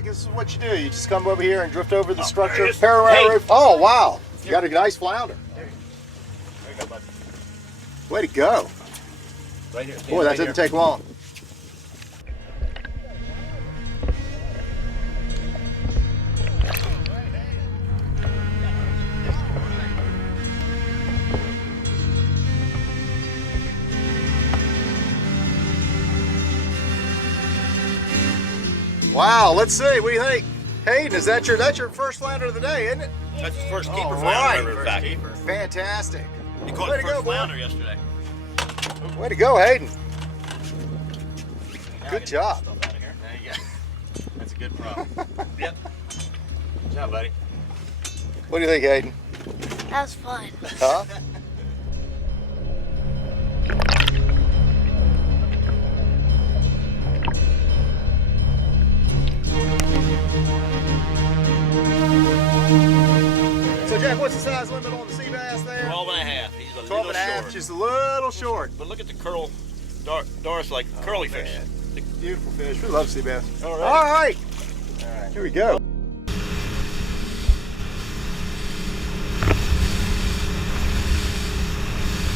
Jack, this is what you do. You just come over here and drift over the structure. Hey. Parallel roof. Oh, wow. You got a nice flounder. There you go, bud. Way to go. Right here. Boy, that didn't take long. Wow, let's see. What do you think? Hayden, is that's your first flounder of the day, isn't it? That's the first keeper All flounder right. ever, in fact. Fantastic. He caught Way the to first go, boy. flounder yesterday. Way to go, Hayden. Now Good I job. get stuff out of here. There you go. That's a good problem. Yep. Good job, buddy. What do you think, Hayden? That was fun. Huh? So, Jack, what's the size limit on the sea bass there? 12 and a half. He's a 12 little and a half, short. just a little short. But look at the curl. Doris like curly fish. Beautiful fish. We love sea bass. All All right. All right. Here we go.